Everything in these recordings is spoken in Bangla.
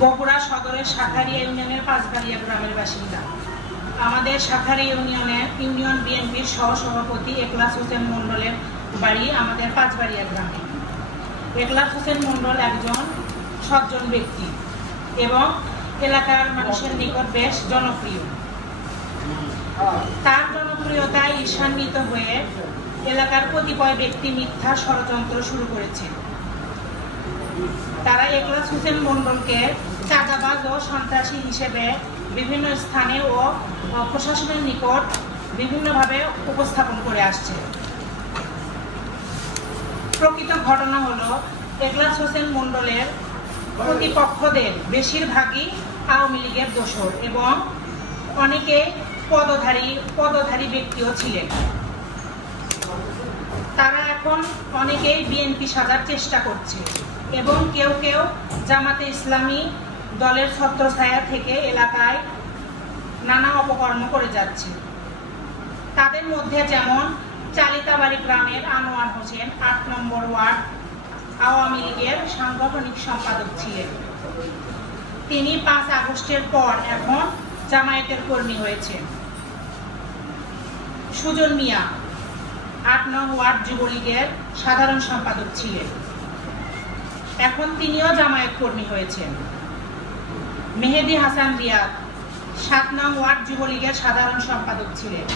বগুড়া সদরের শাখারিয়া ইউনিয়নের পাঁচবাড়িয়া গ্রামের বাসিন্দা। আমাদের শাখারিয়া ইউনিয়ন বিএনপির সহসভাপতি এখলাস হোসেন মণ্ডলের বাড়ি আমাদের পাঁচবাড়িয়া গ্রামে। এখলাস হোসেন মণ্ডল একজন সজ্জন ব্যক্তি এবং এলাকার মানুষের নিকট বেশ জনপ্রিয়। তার জনপ্রিয়তায় ঈর্ষান্বিত হয়ে এলাকার কতিপয় ব্যক্তি মিথ্যা ষড়যন্ত্র শুরু করেছে। তারা এখলাস হোসেন মণ্ডলকে চাঁদাবাজ ও সন্ত্রাসী হিসেবে বিভিন্ন স্থানে ও প্রশাসনের নিকট বিভিন্নভাবে উপস্থাপন করে আসছে। প্রকৃত ঘটনা হলো, এখলাস হোসেন মণ্ডলের প্রতিপক্ষদের বেশিরভাগই আওয়ামী লীগের দোসর এবং অনেকে পদধারী ব্যক্তিও ছিলেন। তারা এখন অনেকেই বিএনপি সাজার চেষ্টা করছে এবং কেউ কেউ জামাতে ইসলামী দলের ছত্রছায়া থেকে এলাকায় নানা অপকর্ম করে যাচ্ছে। তাদের মধ্যে যেমন চালিতাবাড়ি গ্রামের আনোয়ার হোসেন ৮ নম্বর ওয়ার্ড আওয়ামী লীগের সাংগঠনিক সম্পাদক ছিলেন। তিনি ৫ আগস্টের পর এখন জামায়াতের কর্মী হয়েছেন। সুজন মিয়া ৮ নং ওয়ার্ড যুবলীগের সাধারণ সম্পাদক ছিলেন, এখন তিনিও জামায়াত কর্মী হয়েছেন। মেহেদি হাসান রিয়াদ ৭ নং ওয়ার্ড যুবলীগের সাধারণ সম্পাদক ছিলেন,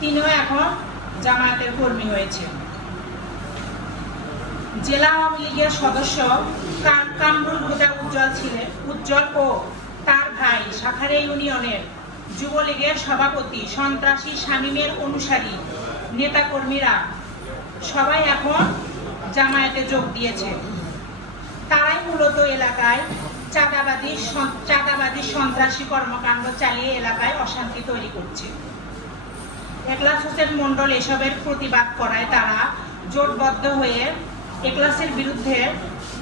তিনিও এখন জামায়াতের কর্মী হয়েছেন। জেলা আওয়ামী লীগের সদস্য কামরুল হুদা উজ্জ্বল ও তার ভাই শাখারিয়া ইউনিয়নের যুবলীগের সভাপতি সন্ত্রাসী শামীমের অনুসারী নেতাকর্মীরা সবাই এখন জামায়াতে যোগ দিয়েছে। তারাই মূলত এলাকায় চাঁদাবাদী সন্ত্রাসী কর্মকাণ্ড চালিয়ে এলাকায় অশান্তি তৈরি করছে। এখলাস হোসেন মণ্ডল এসবের প্রতিবাদ করায় তারা জোটবদ্ধ হয়ে এখলাসের বিরুদ্ধে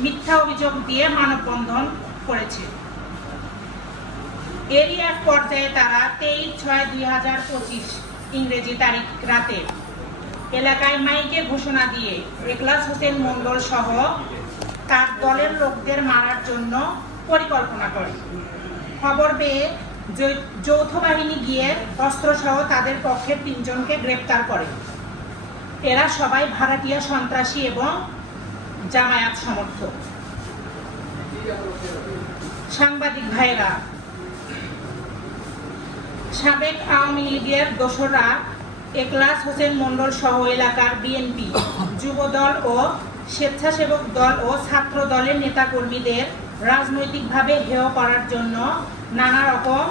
মিথ্যা অভিযোগ দিয়ে মানববন্ধন করেছে। এরই এক পর্যায়ে তারা 23/6/2025 ইংরেজি তারিখ রাতে এলাকায় মাইকে ঘোষণা দিয়ে এখলাস হোসেন মণ্ডল সহ তার দলের লোকদের মারার জন্য পরিকল্পনা করে। খবর পেয়ে যৌথ বাহিনী গিয়ে অস্ত্রসহ তাদের পক্ষের ৩ জনকে গ্রেপ্তার করে। এরা সবাই ভাড়াটিয়া সন্ত্রাসী এবং জামায়াত সমর্থক। সাংবাদিক ভাইরা, সাবেক আওয়ামী লীগের দোসররা এখলাস হোসেন মণ্ডল সহ এলাকার বিএনপি, যুবদল ও স্বেচ্ছাসেবক দল ও ছাত্র দলের নেতাকর্মীদের রাজনৈতিকভাবে হেয় করার জন্য নানা রকম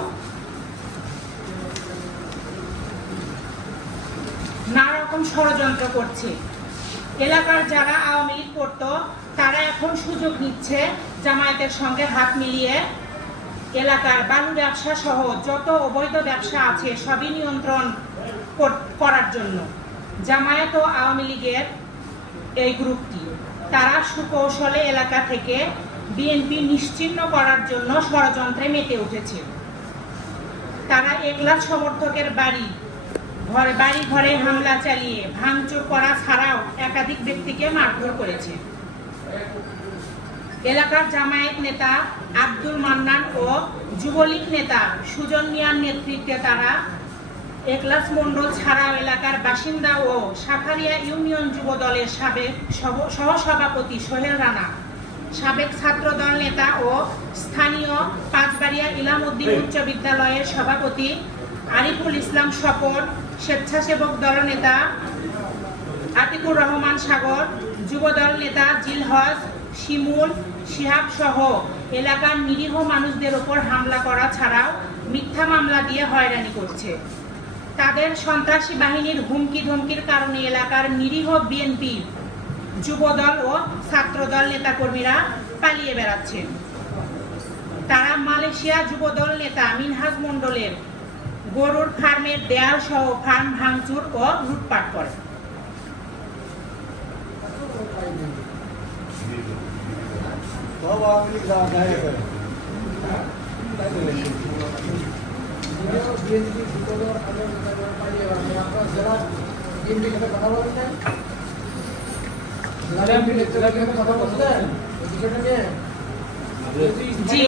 ষড়যন্ত্র করছে। এলাকার যারা আওয়ামী লীগ করত তারা এখন সুযোগ নিচ্ছে জামায়াতের সঙ্গে হাত মিলিয়ে এলাকার বালু ব্যবসা সহ যত অবৈধ ব্যবসা আছে সবই নিয়ন্ত্রণ করার জন্য। জামায়াত ও আওয়ামী লীগের এই গ্রুপটি তারা সুকৌশলে এলাকা থেকে বিএনপি নিশ্চিহ্ন করার জন্য ষড়যন্ত্রে মেতে উঠেছে। তারা এখলাস সমর্থকের বাড়ি ঘরে হামলা চালিয়ে ভাঙচুর করা ছাড়াও একাধিক ব্যক্তিকে মারধর করেছে। এলাকার জামায়াত নেতা আব্দুল মান্নান ও যুবলীগ নেতা সুজন মিয়ার নেতৃত্বে তারা এখলাস মণ্ডল ছাড়াও এলাকার বাসিন্দা ও শাখারিয়া ইউনিয়ন যুব দলের সাবেক সহসভাপতি সোহেল রানা, সাবেক ছাত্রদল নেতা ও স্থানীয় পাঁচবাড়িয়া ইলামউদ্দিন উচ্চ বিদ্যালয়ের সভাপতি আরিফুল ইসলাম স্বপন, স্বেচ্ছাসেবক দল নেতা আতিকুর রহমান সাগর, যুবদল নেতা জিলহজ, শিমুল, শিহাব সহ এলাকার নিরীহ মানুষদের উপর হামলা করা ছাড়াও মিথ্যা মামলা দিয়ে হয়রানি করছে। তাদের সন্ত্রাসী বাহিনীর হুমকি ধমকির কারণে এলাকার নিরীহ বিএনপি, যুবদল ও ছাত্রদল নেতাকর্মীরা পালিয়ে বেড়াচ্ছেন। তারা মালয়েশিয়া যুবদল নেতা মিনহাজ মণ্ডলের গরুর ফার্মের দেয়াল সহ ফার্ম ভাঙচুর ও লুটপাট করে। কথা বলছেন জি।